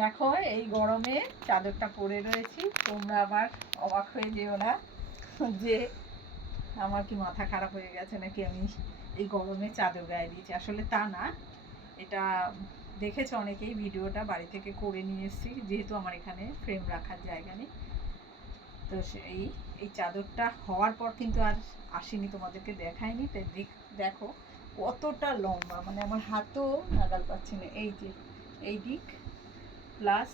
দেখো এই গরমে চাদরটা পরে রয়েছি, তোমরা আবার অবাক হয়ে যেও না যে আমার কি মাথা খারাপ হয়ে গেছে নাকি আমি এই গরমে চাদর গায়ে দিয়েছি। আসলে তা না, এটা দেখেছো অনেকেই ভিডিওটা বাড়ি থেকে করে নিয়ে এসেছি, যেহেতু আমার এখানে ফ্রেম রাখার জায়গা নেই। তো সেই এই চাদরটা হওয়ার পর কিন্তু আর আসেনি, তোমাদেরকে দেখায়নি। তাই দেখো কতটা লম্বা, মানে আমার হাতও নাগাল পাচ্ছি না। এই যে এই দিক প্লাস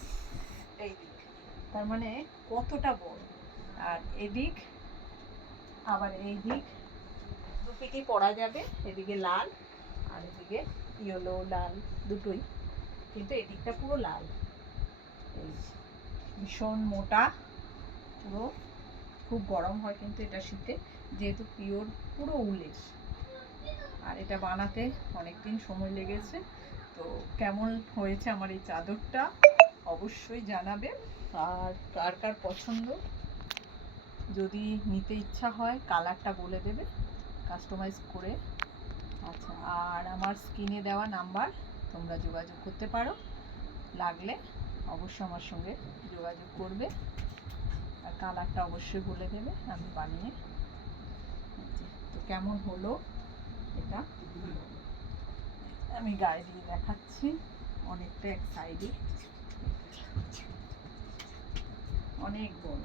এই দিক, তার মানে কতটা বড়। আর এদিক আবার এই দিক দুপিটি পরা যাবে, এদিকে লাল আর এদিকে ইয়েলো লাল দুটোই, কিন্তু এদিকটা পুরো লাল। এই ভীষণ মোটা, পুরো খুব গরম হয় কিন্তু এটা শীতে, যেহেতু পিওর পুরো উলের। আর এটা বানাতে অনেকদিন সময় লেগেছে। তো কেমন হয়েছে আমার এই চাদরটা অবশ্যই জানাবে। আর কার কার পছন্দ, যদি নিতে ইচ্ছা হয় কালারটা বলে দেবে, কাস্টমাইজ করে। আচ্ছা, আর আমার স্ক্রিনে দেওয়া নাম্বার তোমরা যোগাযোগ করতে পারো, লাগলে অবশ্যই আমার সঙ্গে যোগাযোগ করবে। আর কালারটা অবশ্যই বলে দেবে, আমি বানিয়ে। তো কেমন হলো এটা আমি গায়ে দিয়ে দেখাচ্ছি। অনেকটা এক সাইডে অনেক বড়,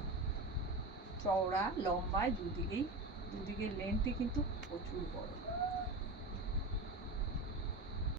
চওড়া লম্বায় দুদিকের লেন্থই কিন্তু প্রচুর বড়।